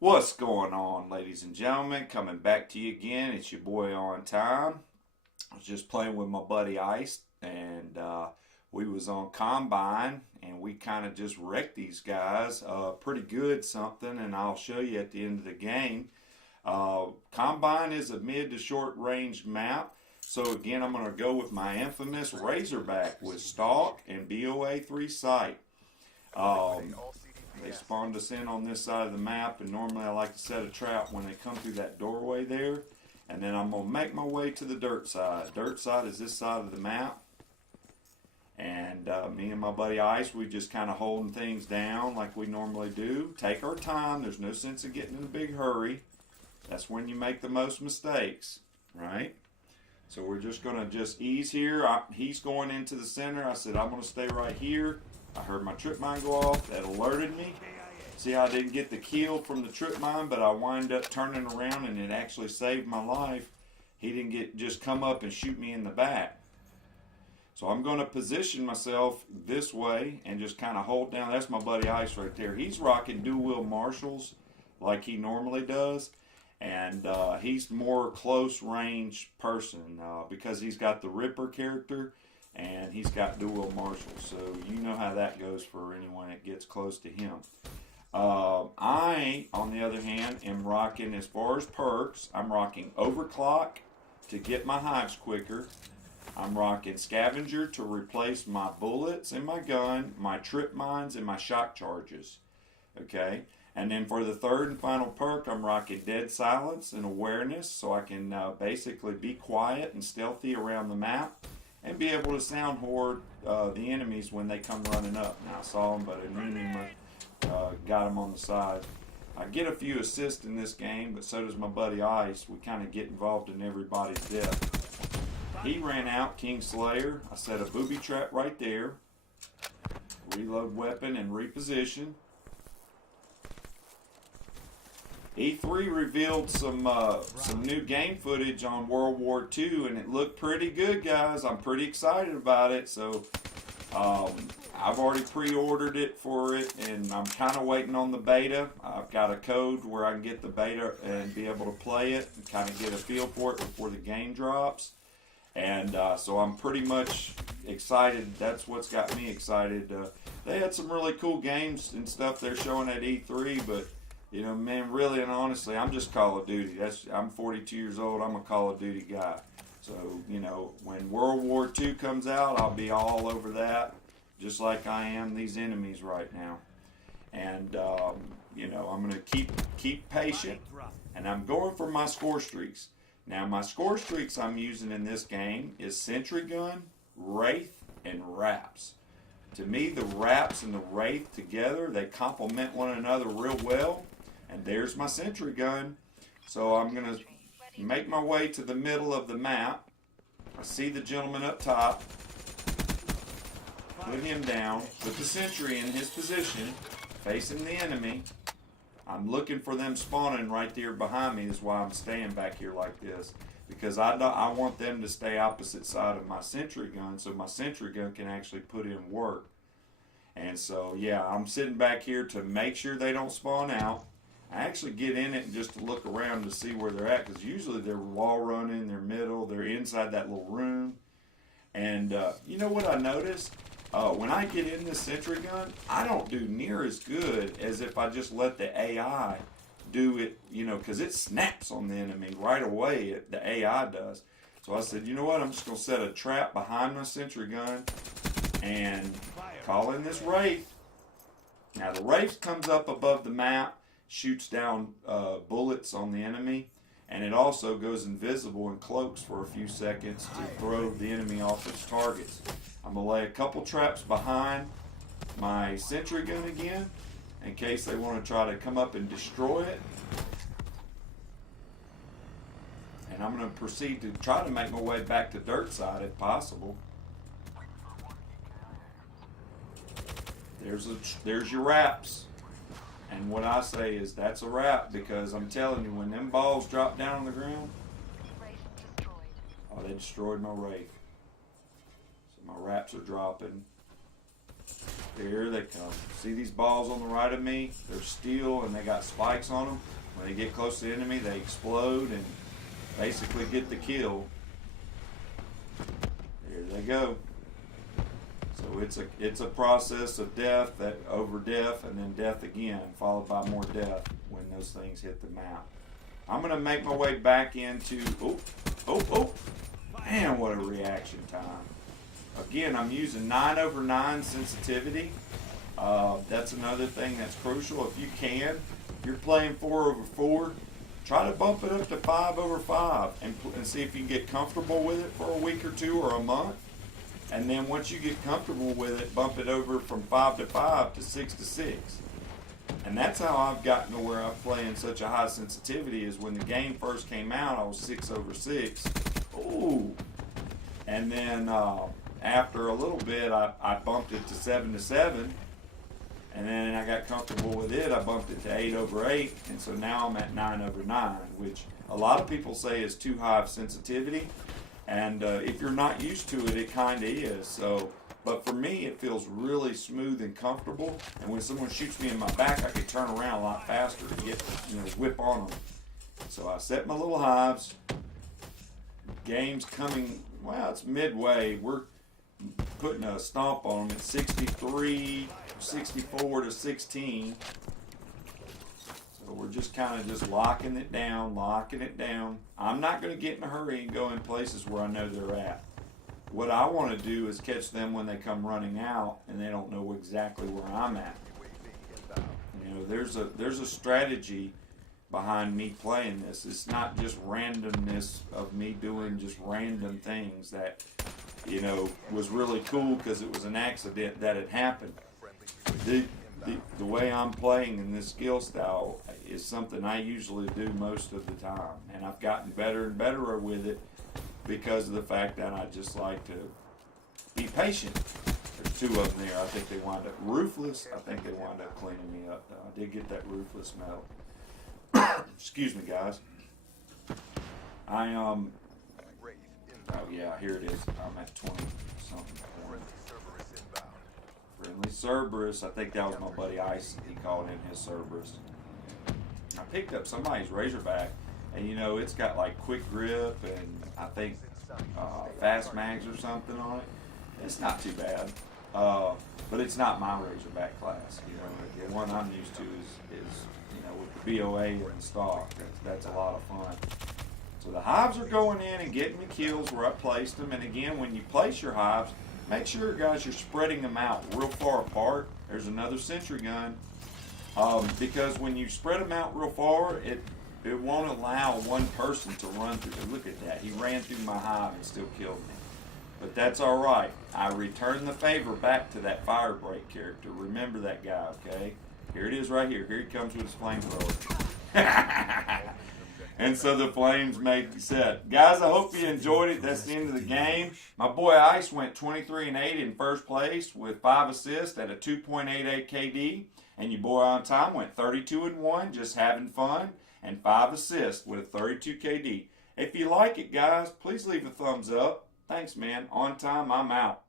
What's going on, ladies and gentlemen? Coming back to you again. It's your boy On Time. I was just playing with my buddy Ice, and we was on Combine, and we kind of just wrecked these guys pretty good something, and I'll show you at the end of the game. Combine is a mid to short range map. So again, I'm going to go with my infamous Razorback with Stalk and BOA 3 Sight. They spawned us in on this side of the map, and normally I like to set a trap when they come through that doorway there. And then I'm going to make my way to the dirt side. Dirt side is this side of the map. And me and my buddy Ice, we just kind of holding things down like we normally do. Take our time. There's no sense of getting in a big hurry. That's when you make the most mistakes, right? So we're just going to just ease here. He's going into the center. I said, I'm going to stay right here. I heard my trip mine go off. That alerted me. See how I didn't get the kill from the trip mine, but I wind up turning around and it actually saved my life. He didn't just come up and shoot me in the back. So I'm going to position myself this way and just kind of hold down. That's my buddy Ice right there. He's rocking dual-wheel Marshalls like he normally does. And he's more close range person because he's got the Ripper character and he's got dual Marshalls. So you know how that goes for anyone that gets close to him. I, on the other hand, am rocking, as far as perks, I'm rocking Overclock to get my hives quicker. I'm rocking Scavenger to replace my bullets and my gun, my trip mines, and my shock charges. Okay? And then for the third and final perk, I'm rocking Dead Silence and Awareness, so I can basically be quiet and stealthy around the map and be able to sound horde the enemies when they come running up. Now I saw them, but I knew got them on the side. I get a few assists in this game, but so does my buddy Ice. We kind of get involved in everybody's death. He ran out, Kingslayer. I set a booby trap right there. Reload weapon and reposition. E3 revealed some new game footage on World War II, and it looked pretty good, guys. I'm pretty excited about it. So I've already pre-ordered it for it, and I'm kind of waiting on the beta. I've got a code where I can get the beta and be able to play it and kind of get a feel for it before the game drops. And so I'm pretty much excited. That's what's got me excited. They had some really cool games and stuff they're showing at E3, but you know, man, really and honestly, I'm just Call of Duty. I'm 42 years old. I'm a Call of Duty guy. So, you know, when World War II comes out, I'll be all over that, just like I am these enemies right now. And, you know, I'm going to keep patient, and I'm going for my score streaks. Now, my score streaks I'm using in this game is Sentry Gun, Wraith, and Wraps. To me, the Wraps and the Wraith together, they complement one another real well. And there's my Sentry Gun. So I'm going to make my way to the middle of the map. I see the gentleman up top. Put him down. Put the sentry in his position, facing the enemy. I'm looking for them spawning right there behind me. Is why I'm staying back here like this. Because I want them to stay opposite side of my Sentry Gun so my Sentry Gun can actually put in work. And so, yeah, I'm sitting back here to make sure they don't spawn out. I actually get in it just to look around to see where they're at, because usually they're wall running, they're middle, they're inside that little room. And you know what I noticed? When I get in this Sentry Gun, I don't do near as good as if I just let the AI do it, you know, because it snaps on the enemy right away, the AI does. So I said, you know what, I'm just going to set a trap behind my Sentry Gun and call in this Wraith. Now the Wraith comes up above the map, shoots down bullets on the enemy, and it also goes invisible and cloaks for a few seconds to throw the enemy off its targets. I'm going to lay a couple traps behind my Sentry Gun again in case they want to try to come up and destroy it. And I'm going to proceed to try to make my way back to dirt side if possible. There's your Wraps. And what I say is that's a wrap, because I'm telling you, when them balls drop down on the ground, oh, they destroyed my Wraith. So my Wraps are dropping. Here they come. See these balls on the right of me? They're steel and they got spikes on them. When they get close to the enemy, they explode and basically get the kill. Here they go. So it's a process of death, that over death, and then death again, followed by more death when those things hit the map. I'm gonna make my way back into man, what a reaction time. Again, I'm using 9/9 sensitivity. That's another thing that's crucial. If you can, if you're playing 4/4, try to bump it up to 5/5 and see if you can get comfortable with it for a week or two or a month. And then once you get comfortable with it, bump it over from 5/5 to 6/6. And that's how I've gotten to where I'm playing such a high sensitivity. Is when the game first came out, I was 6/6. Ooh. And then after a little bit, I bumped it to 7/7. And then I got comfortable with it. I bumped it to 8/8. And so now I'm at 9/9, which a lot of people say is too high of sensitivity. And if you're not used to it, it kind of is. So, but for me, it feels really smooth and comfortable. And when someone shoots me in my back, I can turn around a lot faster and get, whip on them. So I set my little hives. Game's coming. Well, it's midway. We're putting a stomp on them at 64 to 16. So we're just kind of just locking it down. I'm not going to get in a hurry and go in places where I know they're at. What I want to do is catch them when they come running out and they don't know exactly where I'm at. There's a strategy behind me playing this. It's not just randomness of me doing just random things that, was really cool because it was an accident that had happened. The way I'm playing in this skill style is something I usually do most of the time. And I've gotten better and better with it because of the fact that I just like to be patient. There's two of them there. I think they wind up ruthless. I think they wind up cleaning me up. I did get that ruthless medal. Excuse me, guys. Oh yeah, here it is. I'm at 20 something. Friendly Cerberus. I think that was my buddy Ice. He called in his Cerberus. I picked up somebody's Razorback, and it's got like quick grip and I think fast mags or something on it. It's not too bad, but it's not my Razorback class. The one I'm used to is with the BOA and stock. That's a lot of fun. So the hives are going in and getting the kills where I placed them. And again, when you place your hives, make sure, guys, you're spreading them out real far apart. There's another sentry gun. Because when you spread them out real far, it won't allow one person to run through. Look at that. He ran through my hive and still killed me. But that's all right. I return the favor back to that Firebreak character. Remember that guy, okay? Here it is right here. Here he comes with his flamethrower. And so the flames make set. Guys, I hope you enjoyed it. That's the end of the game. My boy Ice went 23-8 in first place with 5 assists at a 2.88 KD. And your boy On Time went 32-1, just having fun, and 5 assists with a 32 KD. If you like it, guys, please leave a thumbs up. Thanks, man. On Time, I'm out.